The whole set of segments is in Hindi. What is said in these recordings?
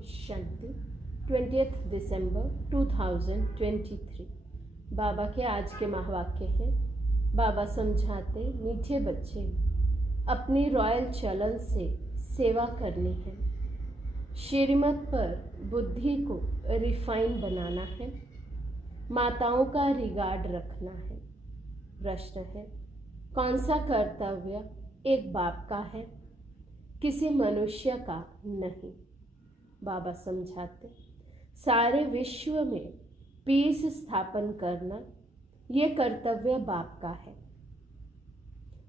शांति 20th दिसंबर 2023। बाबा के आज के महावाक्य हैं। बाबा समझाते, मीठे बच्चे, अपनी रॉयल चलन से सेवा करनी है, श्रीमत पर बुद्धि को रिफाइन बनाना है, माताओं का रिगार्ड रखना है। प्रश्न है, कौन सा कर्तव्य एक बाप का है, किसी मनुष्य का नहीं। बाबा समझाते, सारे विश्व में पीस स्थापन करना ये कर्तव्य बाप का है।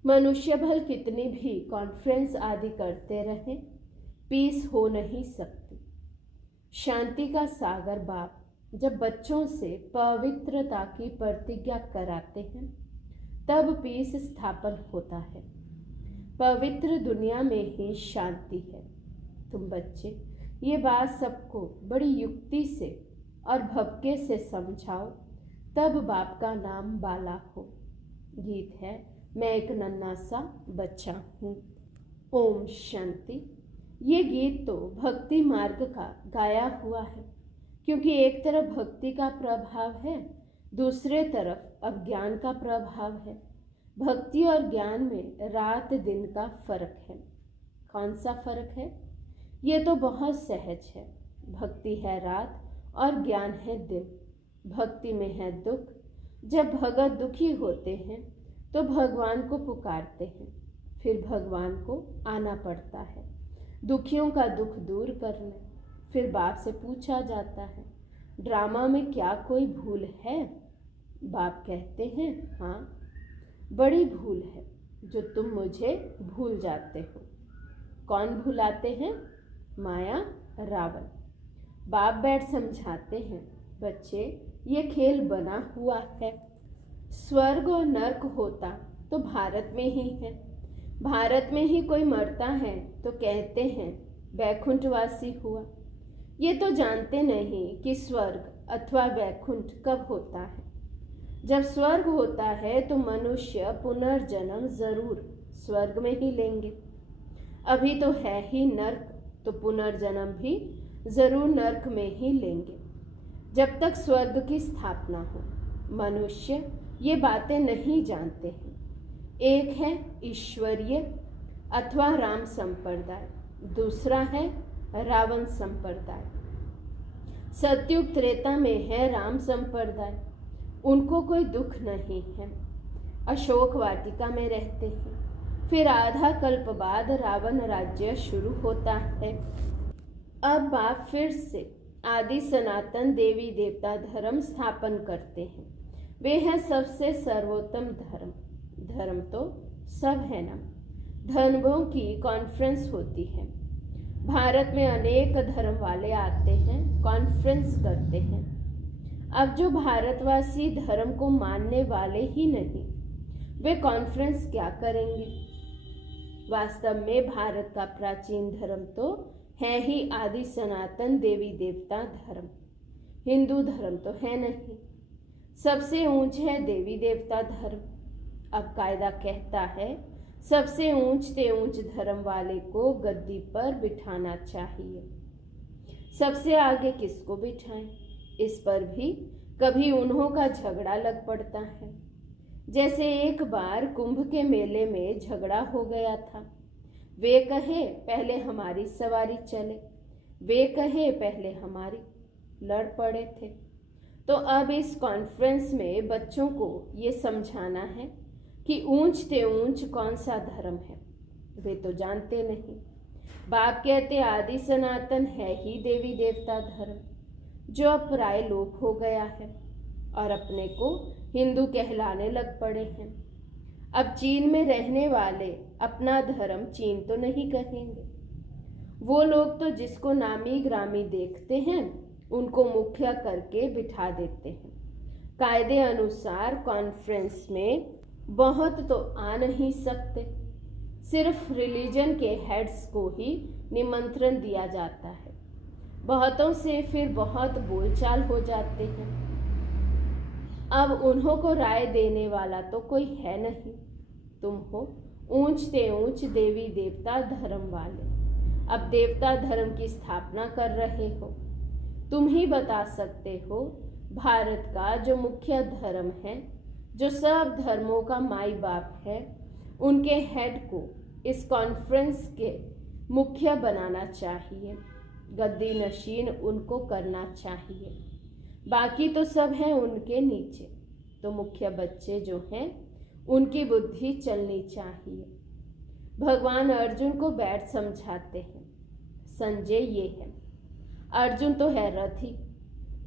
मनुष्य भल कितनी भी कॉन्फ्रेंस आदि करते रहें, पीस हो नहीं सकती। शांति का सागर बाप जब बच्चों से पवित्रता की प्रतिज्ञा कराते हैं, तब पीस स्थापन होता है। पवित्र दुनिया में ही शांति है। तुम बच्चे ये बात सबको बड़ी युक्ति से और भक्ति से समझाओ, तब बाप का नाम बाला हो। गीत है, मैं एक नन्हा सा बच्चा हूँ। ओम शांति। ये गीत तो भक्ति मार्ग का गाया हुआ है, क्योंकि एक तरफ भक्ति का प्रभाव है, दूसरे तरफ अज्ञान का प्रभाव है। भक्ति और ज्ञान में रात दिन का फर्क है। कौन सा फर्क है? ये तो बहुत सहज है। भक्ति है रात और ज्ञान है दिन। भक्ति में है दुख। जब भगत दुखी होते हैं तो भगवान को पुकारते हैं, फिर भगवान को आना पड़ता है दुखियों का दुख दूर करने। फिर बाप से पूछा जाता है, ड्रामा में क्या कोई भूल है? बाप कहते हैं, हाँ, बड़ी भूल है जो तुम मुझे भूल जाते हो। कौन भुलाते हैं? माया, रावण। बाप बैठ समझाते हैं, बच्चे ये खेल बना हुआ है। स्वर्ग और नर्क होता तो भारत में ही है। भारत में ही कोई मरता है तो कहते हैं वैकुंठवासी हुआ। ये तो जानते नहीं कि स्वर्ग अथवा वैकुंठ कब होता है। जब स्वर्ग होता है तो मनुष्य पुनर्जन्म जरूर स्वर्ग में ही लेंगे। अभी तो है ही नर्क, तो पुनर्जन्म भी जरूर नर्क में ही लेंगे। जब तक स्वर्ग की स्थापना हो, मनुष्य ये बातें नहीं जानते हैं। एक है ईश्वरीय अथवा राम संप्रदाय, दूसरा है रावण संप्रदाय। सतयुग त्रेता में है राम संप्रदाय, उनको कोई दुख नहीं है, अशोक वाटिका में रहते हैं। फिर आधा कल्प बाद रावण राज्य शुरू होता है। अब बाप फिर से आदि सनातन देवी देवता धर्म स्थापन करते हैं। वे है सबसे सर्वोत्तम धर्म। धर्म तो सब है ना। धर्मों की कॉन्फ्रेंस होती है। भारत में अनेक धर्म वाले आते हैं, कॉन्फ्रेंस करते हैं। अब जो भारतवासी धर्म को मानने वाले ही नहीं, वे कॉन्फ्रेंस क्या करेंगे? वास्तव में भारत का प्राचीन धर्म तो है ही आदि सनातन देवी देवता धर्म। हिंदू धर्म तो है नहीं। सबसे ऊंच है देवी देवता धर्म। अब कायदा कहता है, सबसे ऊंच से ऊंच धर्म वाले को गद्दी पर बिठाना चाहिए। सबसे आगे किसको बिठाएं? इस पर भी कभी उन्हों का झगड़ा लग पड़ता है। जैसे एक बार कुंभ के मेले में झगड़ा हो गया था। वे कहे पहले हमारी सवारी चले, वे कहे पहले हमारी, लड़ पड़े थे। तो अब इस कॉन्फ्रेंस में बच्चों को ये समझाना है कि ऊंच से ऊंच कौन सा धर्म है। वे तो जानते नहीं। बाप कहते आदि सनातन है ही देवी देवता धर्म, जो अब प्राय लोप हो गया है और अपने को हिंदू कहलाने लग पड़े हैं। अब चीन में रहने वाले अपना धर्म चीन तो नहीं कहेंगे। वो लोग तो जिसको नामी ग्रामी देखते हैं, उनको मुखिया करके बिठा देते हैं। कायदे अनुसार कॉन्फ्रेंस में बहुत तो आ नहीं सकते। सिर्फ रिलीजन के हेड्स को ही निमंत्रण दिया जाता है। बहुतों से फिर बहुत बोलचाल हो जाते हैं। अब उन्हों को राय देने वाला तो कोई है नहीं। तुम हो ऊंच से ऊंच देवी देवता धर्म वाले। अब देवता धर्म की स्थापना कर रहे हो। तुम ही बता सकते हो भारत का जो मुख्य धर्म है, जो सब धर्मों का माई बाप है, उनके हेड को इस कॉन्फ्रेंस के मुख्य बनाना चाहिए। गद्दी नशीन उनको करना चाहिए। बाकी तो सब है उनके नीचे। तो मुख्य बच्चे जो हैं उनकी बुद्धि चलनी चाहिए। भगवान अर्जुन को बैठ समझाते हैं। संजय ये है, अर्जुन तो है रथी,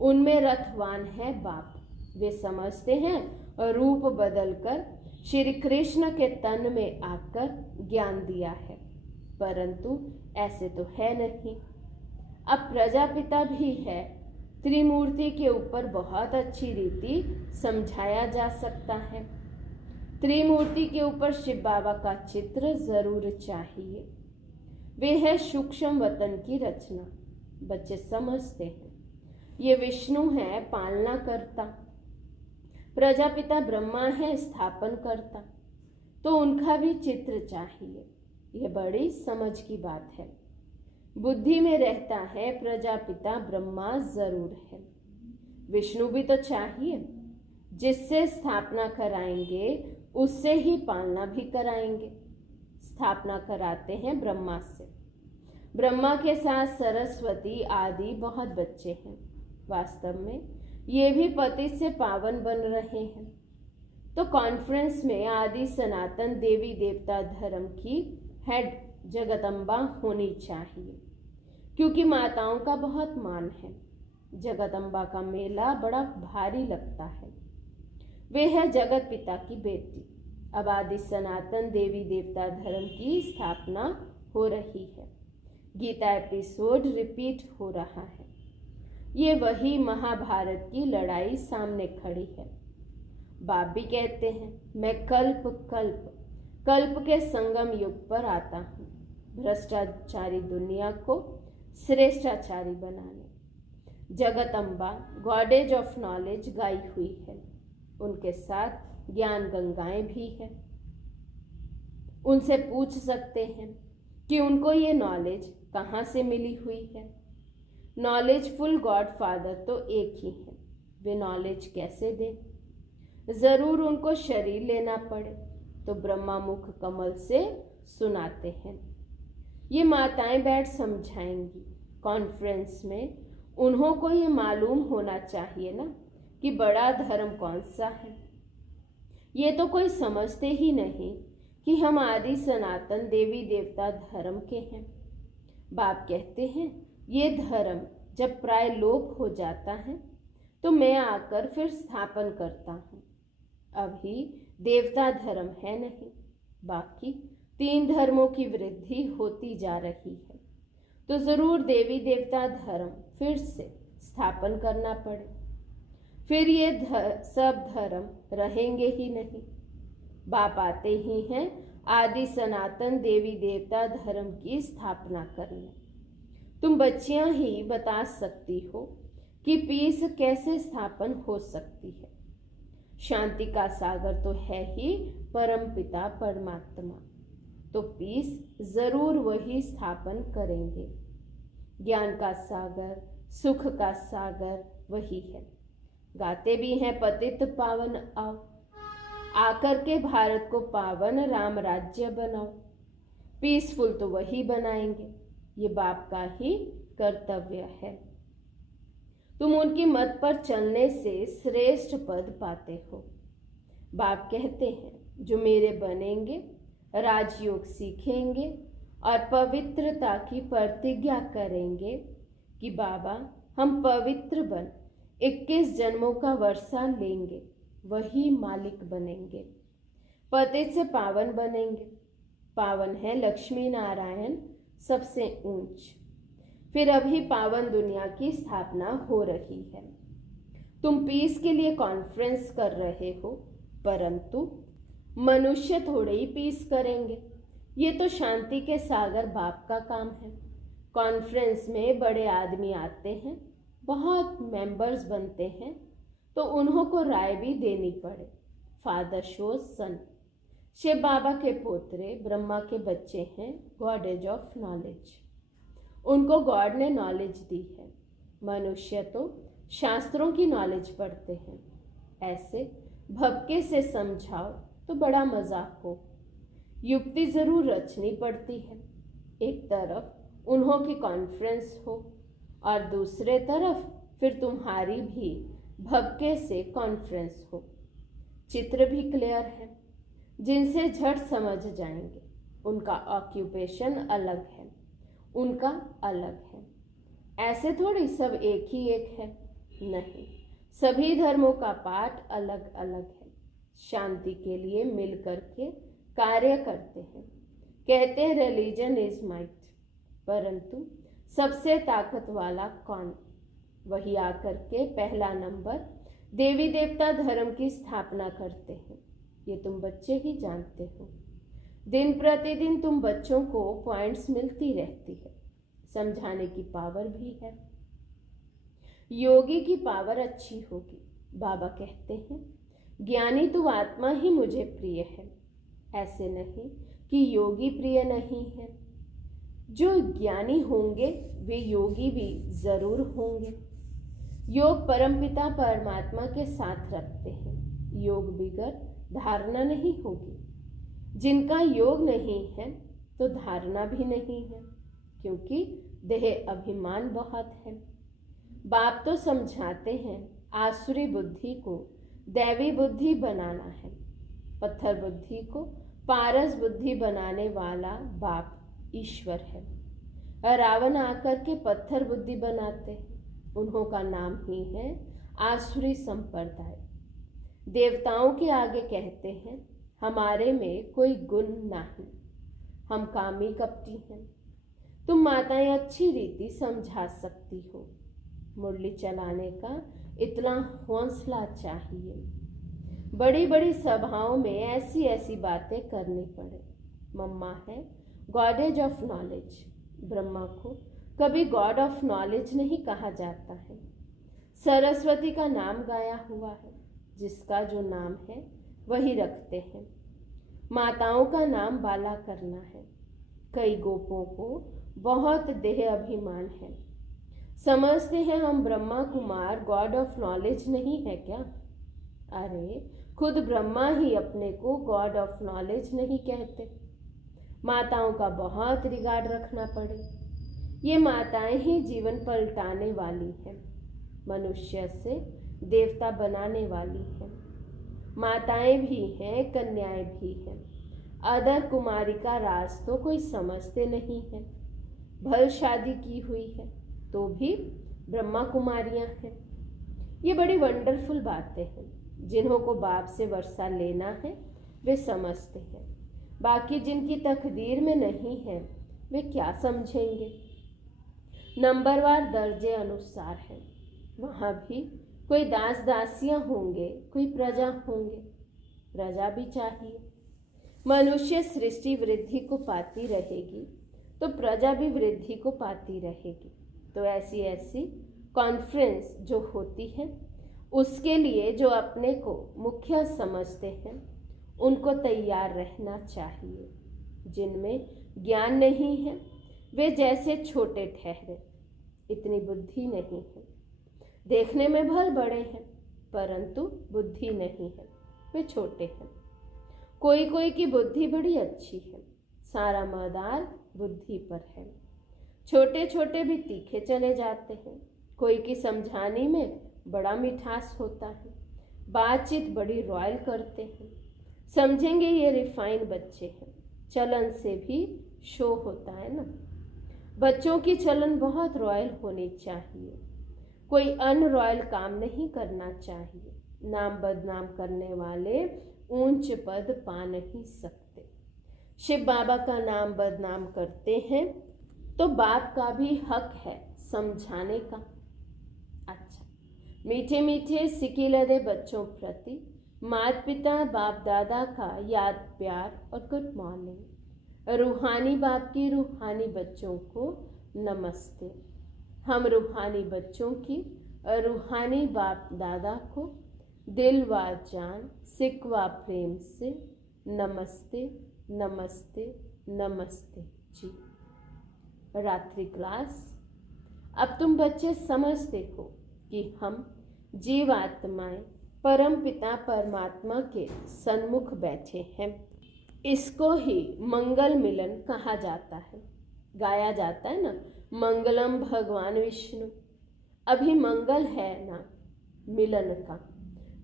उनमें रथवान है बाप। वे समझते हैं और रूप बदलकर श्री कृष्ण के तन में आकर ज्ञान दिया है, परंतु ऐसे तो है नहीं। अब प्रजापिता भी है। त्रिमूर्ति के ऊपर बहुत अच्छी रीति समझाया जा सकता है। त्रिमूर्ति के ऊपर शिव बाबा का चित्र जरूर चाहिए। वे है सूक्ष्म वतन की रचना। बच्चे समझते हैं ये विष्णु है पालना करता, प्रजापिता ब्रह्मा है स्थापन करता, तो उनका भी चित्र चाहिए। यह बड़ी समझ की बात है। बुद्धि में रहता है प्रजापिता ब्रह्मा जरूर है, विष्णु भी तो चाहिए। जिससे स्थापना कराएंगे उससे ही पालना भी कराएंगे। स्थापना कराते हैं ब्रह्मा से। ब्रह्मा के साथ सरस्वती आदि बहुत बच्चे हैं। वास्तव में ये भी पति से पावन बन रहे हैं। तो कॉन्फ्रेंस में आदि सनातन देवी देवता धर्म की हेड जगदम्बा होनी चाहिए, क्योंकि माताओं का बहुत मान है। जगदम्बा का मेला बड़ा भारी लगता है। वे है जगत पिता की बेटी। अब आदि सनातन देवी देवता धर्म की स्थापना हो रही है। गीता एपिसोड रिपीट हो रहा है। ये वही महाभारत की लड़ाई सामने खड़ी है। बाप भी कहते हैं मैं कल्प कल्प कल्प के संगम युग पर आता हूँ, भ्रष्टाचारी दुनिया को श्रेष्ठाचारी बनाने। जगदम्बा गॉडेज ऑफ नॉलेज गाई हुई है। उनके साथ ज्ञान गंगाएं भी हैं। उनसे पूछ सकते हैं कि उनको ये नॉलेज कहाँ से मिली हुई है। नॉलेजफुल गॉड फादर तो एक ही है, वे नॉलेज कैसे दें? जरूर उनको शरीर लेना पड़े, तो ब्रह्मा मुख कमल से सुनाते हैं। ये माताएं बैठ समझाएंगी कॉन्फ्रेंस में। उन्हों को ये मालूम होना चाहिए ना कि बड़ा धर्म कौन सा है। ये तो कोई समझते ही नहीं कि हम आदि सनातन देवी देवता धर्म के हैं। बाप कहते हैं ये धर्म जब प्राय लोप हो जाता है तो मैं आकर फिर स्थापन करता हूँ। अभी देवता धर्म है नहीं, बाकी 3 धर्मों की वृद्धि होती जा रही है, तो जरूर देवी देवता धर्म फिर से स्थापन करना पड़े। फिर ये सब धर्म रहेंगे ही नहीं। बाप आते ही हैं आदि सनातन देवी देवता धर्म की स्थापना करने। तुम बच्चियां ही बता सकती हो कि पीस कैसे स्थापन हो सकती है। शांति का सागर तो है ही परम पिता परमात्मा, तो पीस जरूर वही स्थापन करेंगे। ज्ञान का सागर, सुख का सागर वही है। गाते भी हैं पतित पावन आओ, आकर के भारत को पावन राम राज्य बनाओ। पीसफुल तो वही बनाएंगे, ये बाप का ही कर्तव्य है। तुम उनकी मत पर चलने से श्रेष्ठ पद पाते हो। बाप कहते हैं जो मेरे बनेंगे राजयोग सीखेंगे और पवित्रता की प्रतिज्ञा करेंगे कि बाबा हम पवित्र बन 21 जन्मों का वर्षा लेंगे, वही मालिक बनेंगे। पतित से पावन बनेंगे। पावन है लक्ष्मी नारायण सबसे ऊंच। फिर अभी पावन दुनिया की स्थापना हो रही है। तुम पीस के लिए कॉन्फ्रेंस कर रहे हो, परंतु मनुष्य थोड़े ही पीस करेंगे। ये तो शांति के सागर बाप का काम है। कॉन्फ्रेंस में बड़े आदमी आते हैं, बहुत मेंबर्स बनते हैं, तो उन्हों को राय भी देनी पड़े। फादर शोज सन, शिव बाबा के पोतरे ब्रह्मा के बच्चे हैं, गॉडेज ऑफ नॉलेज। उनको गॉड ने नॉलेज दी है। मनुष्य तो शास्त्रों की नॉलेज पढ़ते हैं। ऐसे भपके से समझाओ तो बड़ा मजाक हो। युक्ति जरूर रचनी पड़ती है। एक तरफ उन्हों की कॉन्फ्रेंस हो और दूसरे तरफ फिर तुम्हारी भी भपके से कॉन्फ्रेंस हो। चित्र भी क्लियर है, जिनसे झट समझ जाएंगे। उनका ऑक्यूपेशन अलग है, उनका अलग है। ऐसे थोड़ी सब एक ही एक है, नहीं, सभी धर्मों का पाठ अलग अलग है। शांति के लिए मिल करके कार्य करते हैं। कहते हैं रिलीजन इज माइट, परंतु सबसे ताकत वाला कौन? वही आकर के पहला नंबर देवी देवता धर्म की स्थापना करते हैं। ये तुम बच्चे ही जानते हो। दिन प्रतिदिन तुम बच्चों को पॉइंट्स मिलती रहती है। समझाने की पावर भी है। योगी की पावर अच्छी होगी। बाबा कहते हैं ज्ञानी तो आत्मा ही मुझे प्रिय है। ऐसे नहीं कि योगी प्रिय नहीं है। जो ज्ञानी होंगे वे योगी भी जरूर होंगे। योग परमपिता परमात्मा के साथ रखते हैं। योग बिगर धारणा नहीं होगी। जिनका योग नहीं है तो धारणा भी नहीं है, क्योंकि देह अभिमान बहुत है। बाप तो समझाते हैं आसुरी बुद्धि को दैवी बुद्धि बनाना है। पत्थर बुद्धि को पारस बुद्धि बनाने वाला बाप ईश्वर है। रावण आकर के पत्थर बुद्धि बनाते हैं। उन्हों का नाम ही है आसुरी संप्रदाय। देवताओं के आगे कहते हैं हमारे में कोई गुण नहीं, हम कामी कपटी हैं। तुम माताएं अच्छी रीति समझा सकती हो। मुरली चलाने का इतना हौसला चाहिए। बड़ी बड़ी सभाओं में ऐसी ऐसी बातें करनी पड़े। मम्मा है गॉडेज ऑफ नॉलेज। ब्रह्मा को कभी गॉड ऑफ नॉलेज नहीं कहा जाता है। सरस्वती का नाम गाया हुआ है। जिसका जो नाम है वही रखते हैं। माताओं का नाम बाला करना है। कई गोपों को बहुत देह अभिमान है। समझते हैं हम Brahma Kumar God of knowledge नहीं है क्या? अरे खुद ब्रह्मा ही अपने को गॉड ऑफ नॉलेज नहीं कहते। माताओं का बहुत रिगार्ड रखना पड़े। ये माताएं ही जीवन पलटाने वाली हैं। मनुष्य से देवता बनाने वाली हैं। माताएं भी हैं, कन्याएं भी हैं। अदर कुमारी का राज तो कोई समझते नहीं है। भल शादी की हुई है तो भी ब्रह्मा कुमारियां हैं। ये बड़ी वंडरफुल बातें हैं। जिन्हों को बाप से वर्षा लेना है वे समझते हैं। बाकी जिनकी तकदीर में नहीं है वे क्या समझेंगे? नंबरवार दर्जे अनुसार है। वहाँ भी कोई दास दासियां होंगे, कोई प्रजा होंगे। प्रजा भी चाहिए। मनुष्य सृष्टि वृद्धि को पाती रहेगी तो प्रजा भी वृद्धि को पाती रहेगी। तो ऐसी ऐसी कॉन्फ्रेंस जो होती है उसके लिए जो अपने को मुख्य समझते हैं उनको तैयार रहना चाहिए। जिनमें ज्ञान नहीं है वे जैसे छोटे ठहरे। इतनी बुद्धि नहीं है। देखने में भल बड़े हैं परंतु बुद्धि नहीं है, वे छोटे हैं। कोई कोई की बुद्धि बड़ी अच्छी है। सारा मदार बुद्धि पर है। छोटे छोटे भी तीखे चले जाते हैं। कोई की समझाने में बड़ा मिठास होता है। बातचीत बड़ी रॉयल करते हैं। समझेंगे ये रिफाइन बच्चे हैं। चलन से भी शो होता है ना। बच्चों की चलन बहुत रॉयल होनी चाहिए। कोई अनरॉयल काम नहीं करना चाहिए। नाम बदनाम करने वाले ऊंच पद पा नहीं सकते। शिव बाबा का नाम बदनाम करते हैं तो बाप का भी हक है समझाने का। अच्छा, मीठे मीठे सिकिलदे बच्चों प्रति माता पिता बाप दादा का याद प्यार और गुड मॉर्निंग। रूहानी बाप की रूहानी बच्चों को नमस्ते। हम रूहानी बच्चों की रूहानी बाप दादा को दिल व जान सिक व प्रेम से नमस्ते नमस्ते नमस्ते जी। रात्रि क्लास। अब तुम बच्चे समझते हो कि हम जीवात्माएं परम पिता परमात्मा के सन्मुख बैठे हैं। इसको ही मंगल मिलन कहा जाता है। गाया जाता है ना, मंगलम भगवान विष्णु। अभी मंगल है ना मिलन का।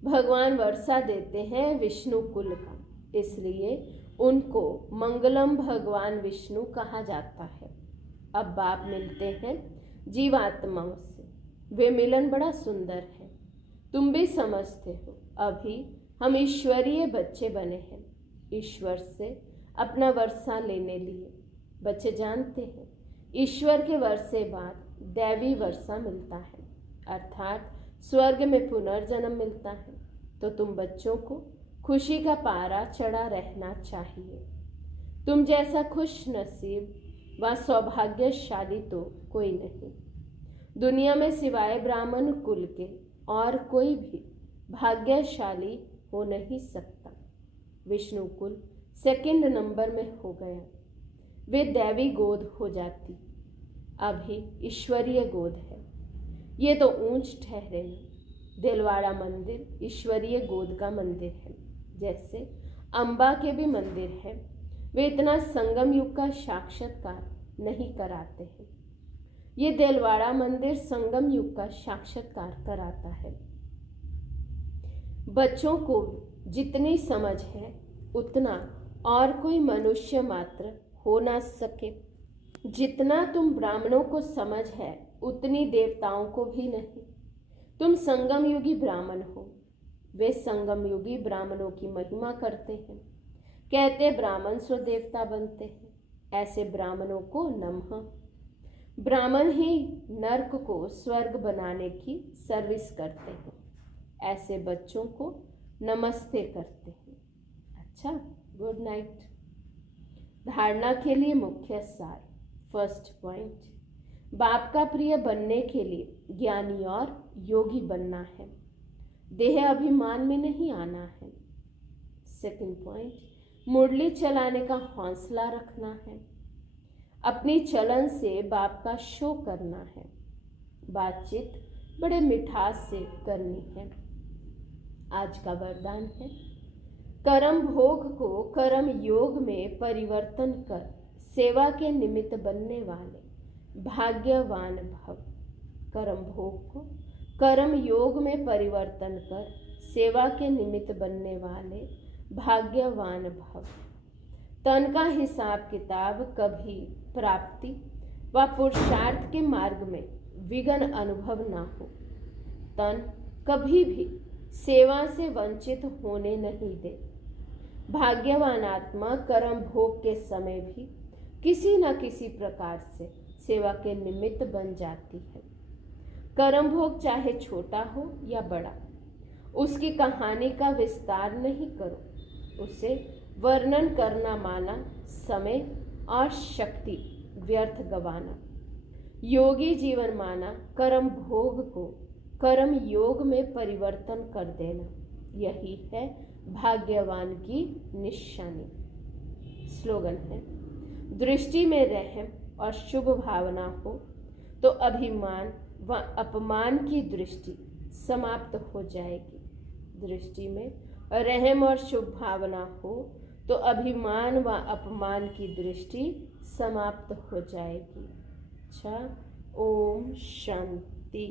भगवान वर्षा देते हैं विष्णु कुल का, इसलिए उनको मंगलम भगवान विष्णु कहा जाता है। अब बाप मिलते हैं जीवात्माओं से, वे मिलन बड़ा सुंदर है। तुम भी समझते हो, अभी हम ईश्वरीय बच्चे बने हैं, ईश्वर से अपना वर्षा लेने लिए। बच्चे जानते हैं ईश्वर के वर्षे बाद दैवी वर्षा मिलता है, अर्थात स्वर्ग में पुनर्जन्म मिलता है। तो तुम बच्चों को खुशी का पारा चढ़ा रहना चाहिए। तुम जैसा खुश नसीब व सौभाग्यशाली तो कोई नहीं दुनिया में, सिवाय ब्राह्मण कुल के और कोई भी भाग्यशाली हो नहीं सकता। विष्णु कुल सेकंड नंबर में हो गया, वे दैवी गोद हो जाती, अभी ईश्वरीय गोद है। ये तो ऊंच ठहरे न। दिलवाड़ा मंदिर ईश्वरीय गोद का मंदिर है, जैसे अम्बा के भी मंदिर है। वे इतना संगम युग का साक्षात्कार नहीं कराते हैं। ये दिलवाड़ा मंदिर संगम युग का साक्षात्कार कराता है। बच्चों को जितनी समझ है उतना और कोई मनुष्य मात्र हो ना सके। जितना तुम ब्राह्मणों को समझ है उतनी देवताओं को भी नहीं। तुम संगम युगी ब्राह्मण हो, वे संगम युगी ब्राह्मणों की महिमा करते हैं, कहते ब्राह्मण स्व देवता बनते हैं। ऐसे ब्राह्मणों को नमः। ब्राह्मण ही नरक को स्वर्ग बनाने की सर्विस करते हैं, ऐसे बच्चों को नमस्ते करते हैं। अच्छा, गुड नाइट। धारणा के लिए मुख्य सार। फर्स्ट पॉइंट, बाप का प्रिय बनने के लिए ज्ञानी और योगी बनना है, देह अभिमान में नहीं आना है। सेकंड पॉइंट, मुरली चलाने का हौसला रखना है, अपनी चलन से बाप का शो करना है, बातचीत बड़े मिठास से करनी है। आज का वरदान है, कर्म भोग को कर्म योग में परिवर्तन कर सेवा के निमित्त बनने वाले भाग्यवान भव। कर्म भोग को कर्म योग में परिवर्तन कर सेवा के निमित्त बनने वाले भाग्यवान भव। तन का हिसाब किताब कभी प्राप्ति व पुरुषार्थ के मार्ग में विघ्न अनुभव ना हो। तन कभी भी सेवा से वंचित होने नहीं दे। भाग्यवान आत्मा कर्म भोग के समय भी किसी न किसी प्रकार से सेवा के निमित्त बन जाती है। कर्म भोग चाहे छोटा हो या बड़ा, उसकी कहानी का विस्तार नहीं करो। उसे वर्णन करना माना समय और शक्ति व्यर्थ गवाना। योगी जीवन माना कर्म भोग को कर्म योग में परिवर्तन कर देना। यही है भाग्यवान की निशानी। स्लोगन है, दृष्टि में रहम और शुभ भावना हो तो अभिमान व अपमान की दृष्टि समाप्त हो जाएगी। दृष्टि में रहम और शुभ भावना हो तो अभिमान व अपमान की दृष्टि समाप्त हो जाएगी। अच्छा, ओम शांति।